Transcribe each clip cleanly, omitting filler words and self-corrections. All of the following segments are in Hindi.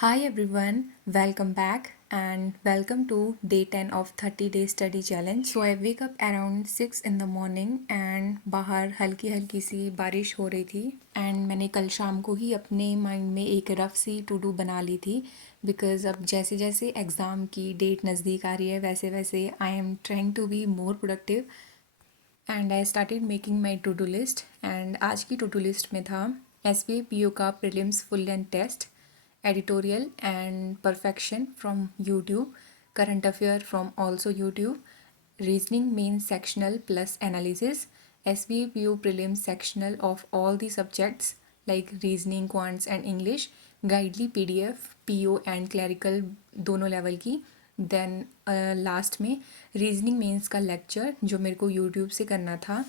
Hi everyone, welcome back and welcome to day 10 of 30 day study challenge. So I wake up around 6 in the morning and बाहर हल्की हल्की सी बारिश हो रही थी एंड मैंने कल शाम को ही अपने माइंड में एक रफ सी टू डू बना ली थी बिकॉज़ अब जैसे जैसे एग्ज़ाम की डेट नज़दीक आ रही है वैसे वैसे I am trying to be more productive and I started making my to do list and आज की टू डू लिस्ट में था एस बी पी ओ का prelims full length test editorial and perfection from YouTube, current affair from also YouTube, reasoning main sectional plus analysis, SVPU prelims sectional of all the subjects like reasoning, quants and English, guidely PDF, PO and clerical दोनों लेवल की देन लास्ट में रीजनिंग मेंस का लेक्चर जो मेरे को यूट्यूब से करना था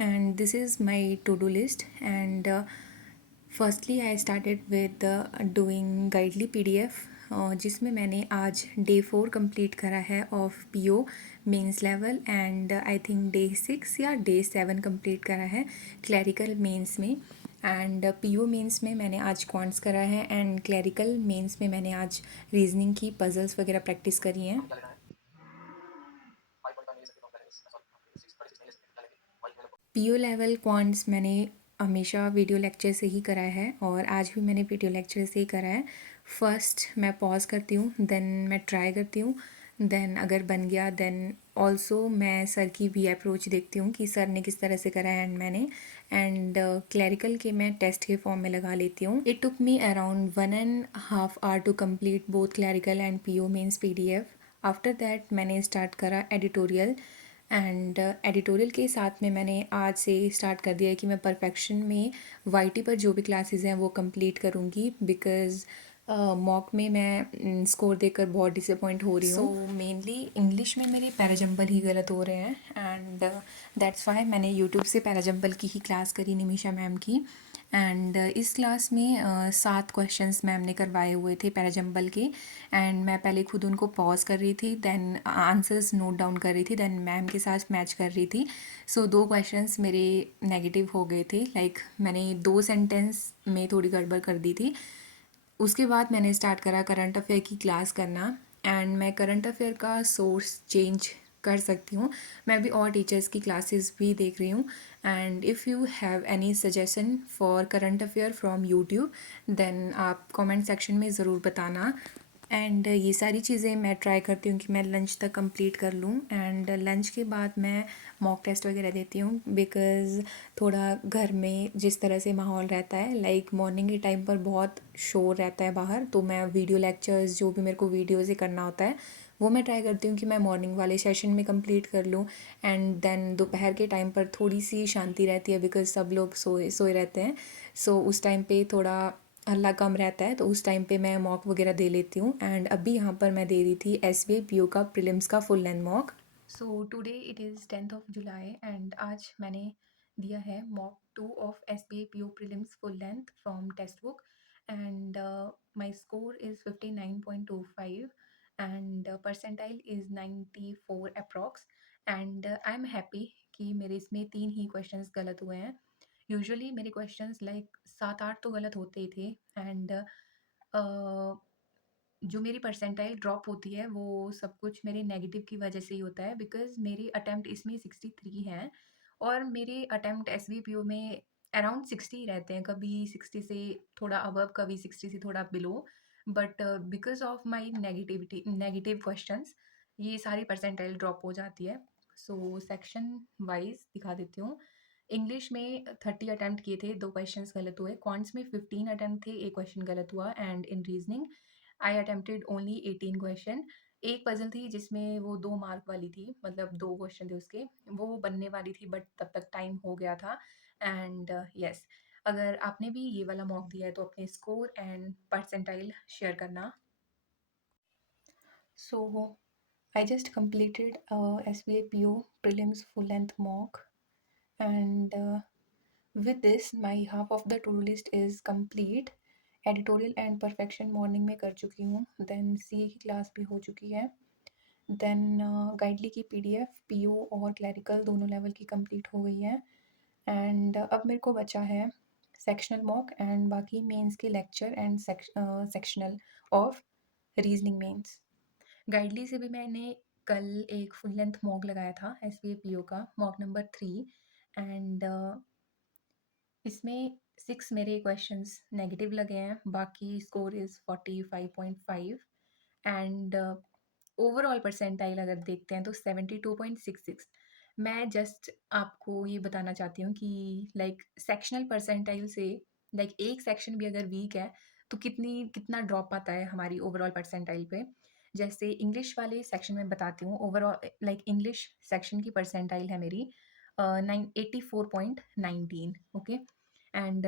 and this is my to do list and firstly I started with doing Guidely PDF जिसमें मैंने आज डे 4 कंप्लीट करा है of PO mains level and I think day 6 या डे 7 कंप्लीट करा है क्लैरिकल मेंस में एंड पीओ मेंस में मैंने आज क्वांट्स करा है एंड क्लैरिकल मेंस में मैंने आज रीजनिंग की पजल्स वगैरह प्रैक्टिस करी हैं पीओ लेवल क्वांट्स मैंने हमेशा वीडियो लेक्चर से ही करा है और आज भी मैंने वीडियो लेक्चर से ही करा है फर्स्ट मैं पॉज करती हूँ देन मैं ट्राई करती हूँ देन अगर बन गया देन ऑल्सो मैं सर की भी अप्रोच देखती हूँ कि सर ने किस तरह से करा है एंड मैंने एंड क्लैरिकल के मैं टेस्ट के फॉर्म में लगा लेती हूँ it took me around 1.5 hour to complete both clerical and PO means PDF after that मैंने स्टार्ट करा एडिटोरियल एंड एडिटोरियल के साथ में मैंने आज से स्टार्ट कर दिया है कि मैं परफेक्शन में वाईटी पर जो भी क्लासेस हैं वो कंप्लीट करूँगी बिकॉज़ मॉक में मैं स्कोर देखकर बहुत डिसअपॉइंट हो रही हूँ सो मेनली इंग्लिश में मेरे पैराजंबल ही गलत हो रहे हैं एंड दैट्स वाई मैंने यूट्यूब से पैराजंबल की ही क्लास करी निमिषा मैम की एंड इस क्लास में 7 क्वेश्चंस मैम ने करवाए हुए थे पैराजंबल के एंड मैं पहले खुद उनको पॉज कर रही थी देन आंसर्स नोट डाउन कर रही थी देन मैम के साथ मैच कर रही थी सो 2 क्वेश्चंस मेरे नेगेटिव हो गए थे लाइक मैंने 2 सेंटेंस में थोड़ी गड़बड़ कर दी थी उसके बाद मैंने स्टार्ट करा करंट अफेयर की क्लास करना एंड मैं करंट अफेयर का सोर्स चेंज कर सकती हूँ मैं अभी और टीचर्स की क्लासेस भी देख रही हूँ and if you have any suggestion for current affair from YouTube then आप कमेंट सेक्शन में ज़रूर बताना एंड ये सारी चीज़ें मैं ट्राई करती हूँ कि मैं लंच तक कंप्लीट कर लूँ एंड लंच के बाद मैं मॉक टेस्ट वगैरह देती हूँ बिकॉज़ थोड़ा घर में जिस तरह से माहौल रहता है लाइक मॉर्निंग के टाइम पर बहुत शोर रहता है बाहर तो मैं वीडियो लेक्चर्स जो भी मेरे को वीडियो से करना होता है वो मैं ट्राई करती हूँ कि मैं मॉर्निंग वाले सेशन में कंप्लीट कर लूँ एंड देन दोपहर के टाइम पर थोड़ी सी शांति रहती है बिकॉज़ सब लोग सोए सोए रहते हैं सो उस टाइम पे थोड़ा हल्ला कम रहता है तो उस टाइम पे मैं मॉक वगैरह दे लेती हूँ एंड अभी यहाँ पर मैं दे रही थी एस बी पी ओ का प्रीलिम्स का full length mock so today it is 10th of July and आज मैंने दिया है mock 2 of S B P O prelims full length from textbook and my score is 59.25 and percentile is 94 approx and I am happy कि मेरे इसमें 3 ही क्वेश्चंस गलत हुए हैं यूजुअली मेरे क्वेश्चंस लाइक 7-8 तो गलत होते ही थे एंड जो मेरी परसेंटाइल ड्रॉप होती है वो सब कुछ मेरे नेगेटिव की वजह से ही होता है बिकॉज़ मेरी अटेम्प्ट इसमें 63 हैं और मेरे अटेम्प्ट एसवीपीओ में अराउंड 60 ही रहते हैं कभी 60 से थोड़ा अबव कभी 60 से थोड़ा below but because of my negative questions ये सारी परसेंटाइल ड्रॉप हो जाती है सो सेक्शन वाइज दिखा देती हूँ इंग्लिश में 30 अटेम्प्ट किए थे 2 क्वेश्चंस गलत हुए क्वांट्स में 15 अटेम्प्ट थे 1 क्वेश्चन गलत हुआ and in reasoning I attempted only 18 question एक पजल थी जिसमें वो 2 मार्क वाली थी मतलब 2 क्वेश्चन थे उसके वो बनने वाली थी बट तब तक टाइम हो गया था एंड यस अगर आपने भी ये वाला मॉक दिया है तो अपने स्कोर एंड परसेंटाइल शेयर करना so I just completed SBA PO prelims full length mock and with this my half of the to-do list is complete editorial and perfection morning में कर चुकी हूँ देन सी की क्लास भी हो चुकी है देन गाइडली की पीडीएफ पीओ और क्लैरिकल दोनों लेवल की कंप्लीट हो गई है एंड अब मेरे को बचा है सेक्शनल मॉक एंड बाकी मेंस के lecture and sectional of reasoning mains. Guidely से भी मैंने कल एक फुल लेंथ मॉक लगाया था SBA का मॉक नंबर 3 एंड इसमें 6 मेरे क्वेश्चंस नेगेटिव लगे हैं, बाकी score is 45.5 and overall percentile अगर देखते हैं तो 72.66। मैं जस्ट आपको ये बताना चाहती हूँ कि लाइक सेक्शनल परसेंटाइल से लाइक एक सेक्शन भी अगर वीक है तो कितना ड्रॉप आता है हमारी ओवरऑल परसेंटाइल पे। जैसे इंग्लिश वाले सेक्शन में बताती हूँ, ओवरऑल लाइक इंग्लिश सेक्शन की परसेंटाइल है मेरी 84.19। ओके एंड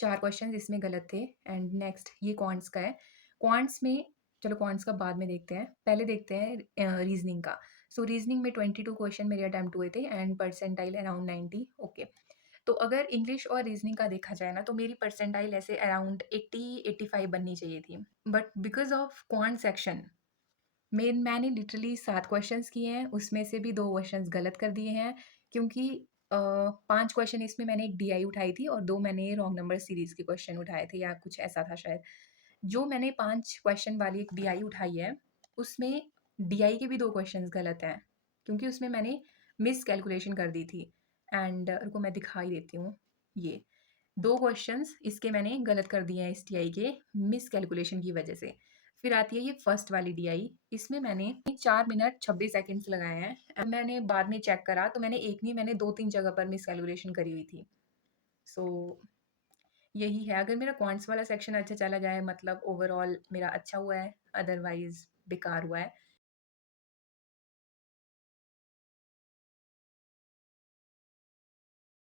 4 क्वेश्चन इसमें गलत थे एंड नेक्स्ट ये क्वांट्स का है। क्वांट्स में चलो क्वांट्स का बाद में देखते हैं, पहले देखते हैं रीजनिंग का। सो रीजनिंग में 22 क्वेश्चन मेरे अटेम्प्ट हुए थे एंड परसेंटाइल अराउंड 90। ओके तो अगर इंग्लिश और रीजनिंग का देखा जाए ना तो मेरी परसेंटाइल ऐसे अराउंड 80-85 बननी चाहिए थी, but because of quant section मैंने लिटरली 7 क्वेश्चंस किए हैं, उसमें से भी 2 क्वेश्चंस गलत कर दिए हैं क्योंकि 5 क्वेश्चन इसमें मैंने एक DI उठाई थी और 2 मैंने रॉन्ग नंबर सीरीज़ के क्वेश्चन उठाए थे या कुछ ऐसा था शायद। जो मैंने 5 क्वेश्चन वाली एक DI उठाई है, उसमें DI के भी 2 क्वेश्चंस गलत हैं क्योंकि उसमें मैंने मिसकैलकुलेशन कर दी थी एंड रुको मैं दिखा ही देती हूँ। ये 2 क्वेश्चन्स इसके मैंने गलत कर दिए हैं इस DI के मिसकैलकुलेशन की वजह से। फिर आती है ये फर्स्ट वाली DI, इसमें मैंने 4 मिनट 26 सेकंड्स लगाए हैं एंड मैंने बाद में चेक करा तो मैंने एक नहीं मैंने 2-3 जगह पर मिसकैलकुलेशन करी हुई थी। सो यही है, अगर मेरा क्वांट्स वाला सेक्शन अच्छा चला जाए मतलब ओवरऑल मेरा अच्छा हुआ है, अदरवाइज़ बेकार हुआ है।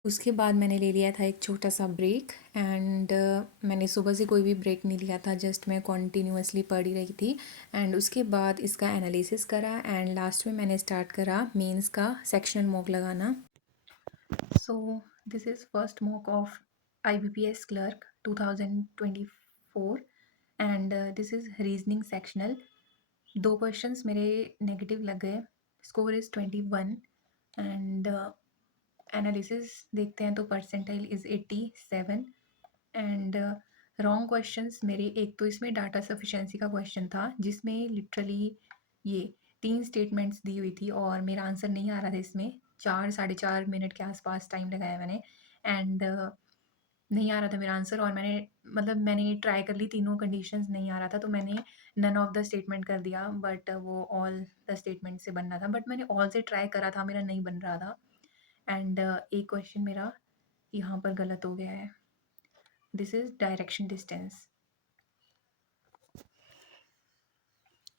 उसके बाद मैंने ले लिया था एक छोटा-सा ब्रेक एंड मैंने सुबह से कोई भी ब्रेक नहीं लिया था, जस्ट मैं कंटिन्यूअसली पढ़ ही रही थी एंड उसके बाद इसका एनालिसिस करा एंड लास्ट में मैंने स्टार्ट करा मेंस का सेक्शनल मॉक लगाना। So this is first mock of IBPS clerk 2024 and this is reasoning sectional. 2 questions मेरे नेगेटिव लग गए, स्कोर इज़ 21 एंड एनालिसिस देखते हैं तो percentile is 87 and wrong questions मेरे, एक तो इसमें डाटा सफिशिएंसी का क्वेश्चन था जिसमें लिटरली ये 3 स्टेटमेंट्स दी हुई थी और मेरा आंसर नहीं आ रहा था इसमें। 4 साढ़े 4 मिनट के आसपास टाइम लगाया मैंने एंड नहीं आ रहा था मेरा आंसर और मैंने ट्राई कर ली, तीनों कंडीशंस नहीं आ रहा था तो मैंने नन ऑफ द स्टेटमेंट कर दिया, बट वो ऑल द स्टेटमेंट से बनना था, बट मैंने ऑल से ट्राई करा था, मेरा नहीं बन रहा था एंड एक क्वेश्चन मेरा यहाँ पर गलत हो गया है। This is direction distance.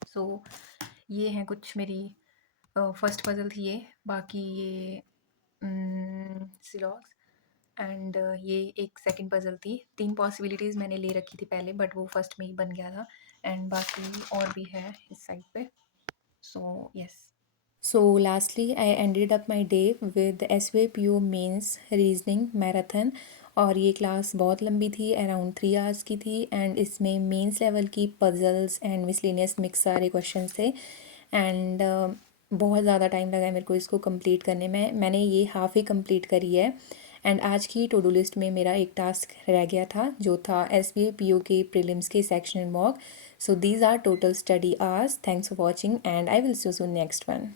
So ये हैं कुछ मेरी फर्स्ट पजल थी ये, बाकी ये सिलॉक्स एंड ये एक सेकंड पजल थी। 3 पॉसिबिलिटीज़ मैंने ले रखी थी पहले बट वो फर्स्ट में ही बन गया था एंड बाकी और भी है इस साइड पे। So yes. So lastly, I ended up my day with SVPO mains reasoning marathon और ये क्लास बहुत लंबी थी, अराउंड 3 आवर्स की थी एंड इसमें मेंस लेवल की पजल्स एंड मिसलेनियस मिक्स सारे क्वेश्चन थे एंड बहुत ज़्यादा टाइम लगा है मेरे को इसको कंप्लीट करने में। मैंने ये हाफ़ ही कंप्लीट करी है एंड आज की टू डू लिस्ट में मेरा एक टास्क रह गया था जो था SBA के प्रीलिम्स के sectional mock. So these are total study hours. Thanks for watching and I will see you soon next one.